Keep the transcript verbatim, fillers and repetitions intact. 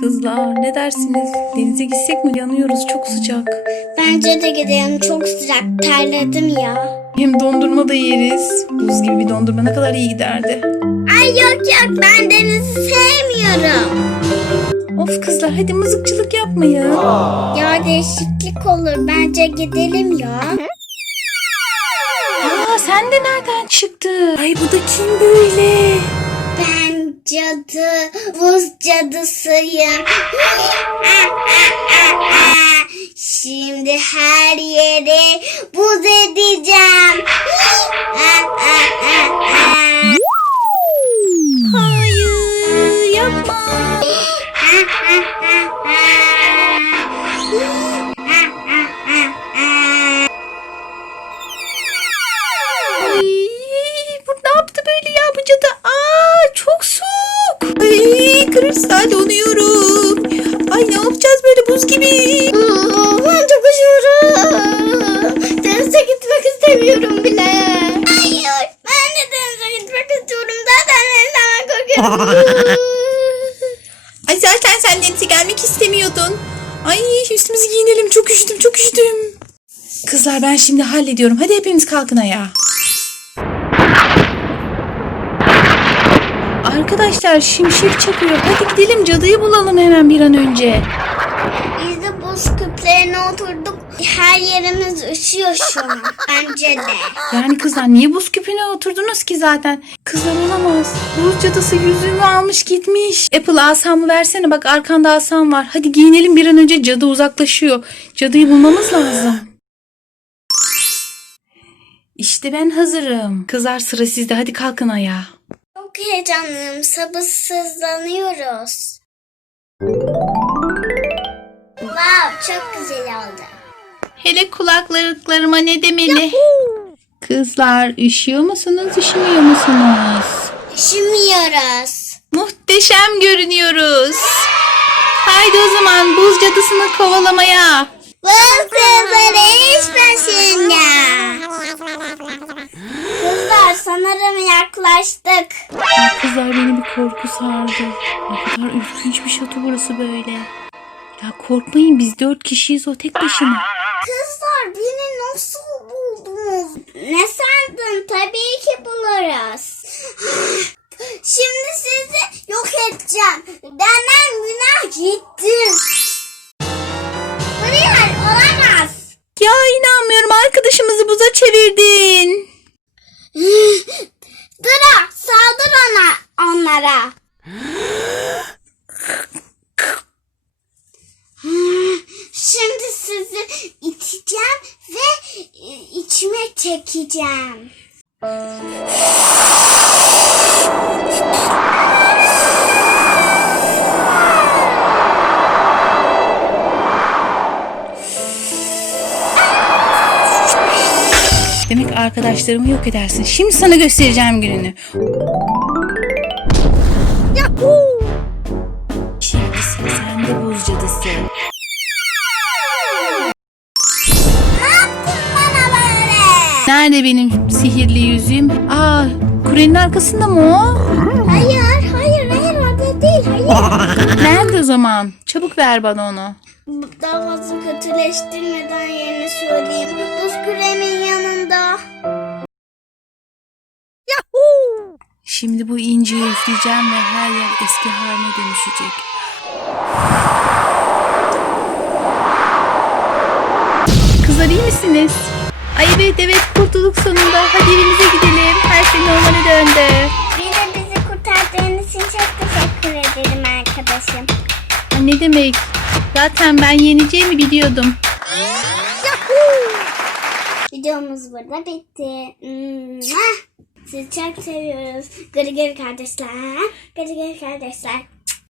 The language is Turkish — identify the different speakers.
Speaker 1: Kızlar ne dersiniz? Denize gitsek mi? Yanıyoruz, çok sıcak.
Speaker 2: Bence de gidelim. Çok sıcak. Terledim ya.
Speaker 1: Hem dondurma da yeriz. Buz gibi bir dondurma ne kadar iyi giderdi.
Speaker 2: Ay yok yok. Ben denizi sevmiyorum.
Speaker 1: Of kızlar, hadi mızıkçılık yapmayın.
Speaker 2: Ya değişiklik olur. Bence gidelim ya.
Speaker 1: Aa, sen de nereden çıktı? Ay bu da kim böyle?
Speaker 2: Ben cadı, buz cadısıyım. Şimdi her yeri buz edeceğim.
Speaker 1: Hayır, yapma. Ay, bu ne yaptı böyle ya bu cadı? Aa, çok soğuk. Ay, kırırsa donuyorum. Ay, ne yapacağız böyle buz gibi?
Speaker 2: Ben çok üşüyorum. Denize gitmek istemiyorum bile. Hayır, ben de denize gitmek istiyorum. Zaten denizden korkuyorum.
Speaker 1: Ay, zaten sen denize gelmek istemiyordun. Ay, üstümüzü giyinelim, çok üşüdüm çok üşüdüm. Kızlar, ben şimdi hallediyorum. Hadi hepiniz kalkın ayağa. Arkadaşlar, şimşek çakıyor. Hadi gidelim, cadıyı bulalım hemen bir an önce.
Speaker 2: Biz de buz küplerine oturduk. Her yerimiz üşüyor şu an. Bence de.
Speaker 1: Yani kızlar, niye buz küpüne oturdunuz ki zaten? Kızlar, olamaz. Buz cadısı yüzüğümü almış gitmiş. Apple, asamı versene, bak arkanda asam var. Hadi giyinelim bir an önce, cadı uzaklaşıyor. Cadıyı bulmamız lazım. İşte ben hazırım. Kızlar, sıra sizde, hadi kalkın ayağa.
Speaker 2: Çok heyecanlıyım. Sabırsızlanıyoruz. Wow, çok güzel oldu.
Speaker 1: Hele kulaklarıma ne demeli? Kızlar, üşüyor musunuz, üşümüyor musunuz?
Speaker 2: Üşümüyoruz.
Speaker 1: Muhteşem görünüyoruz. Haydi o zaman buz cadısını kovalamaya.
Speaker 2: Buz kızları iş başında. Kızlar sanırım yaklaştık.
Speaker 1: Ay kızlar, beni bir korku sardı. Ne kadar ürkünç bir şato burası böyle. Ya korkmayın, biz dört kişiyiz, o tek başına.
Speaker 2: Kızlar beni nasıl buldunuz? Ne sandın? Tabii ki buluruz. Şimdi sizi yok edeceğim. Benden günah gittim. Hayır, olamaz.
Speaker 1: Ya inanmıyorum, arkadaşımızı buza çevirdin.
Speaker 2: Dura, saldır ona, onlara. Şimdi sizi iteceğim ve içime çekeceğim.
Speaker 1: Demek arkadaşlarımı yok edersin. Şimdi sana göstereceğim gününü. Yahoo! Şimdi sıra sende buz cadısı.
Speaker 2: Ne yaptın bana böyle?
Speaker 1: Nerede benim sihirli yüzüğüm? Aa, kulenin arkasında mı o?
Speaker 2: Hayır, hayır, hayır orada değil, hayır.
Speaker 1: Nerede o zaman? Çabuk ver bana onu.
Speaker 2: Daha fazla kötüleştirmeden yerini söyleyeyim. Buz küremin yanında.
Speaker 1: Şimdi bu inciyi üfleyeceğim ve her yer eski haline dönüşecek. Kızlar, iyi misiniz? Ay evet evet, kurtulduk sonunda. Hadi evimize gidelim. Her şey normale döndü.
Speaker 2: Bir de bizi kurtardığınız için çok teşekkür ederim arkadaşım.
Speaker 1: Ay, ne demek? Zaten ben yeneceğimi biliyordum.
Speaker 2: Videomuz burada bitti. Sizi çok seviyoruz. Gırı gırı kardeşler. Gırı gırı kardeşler.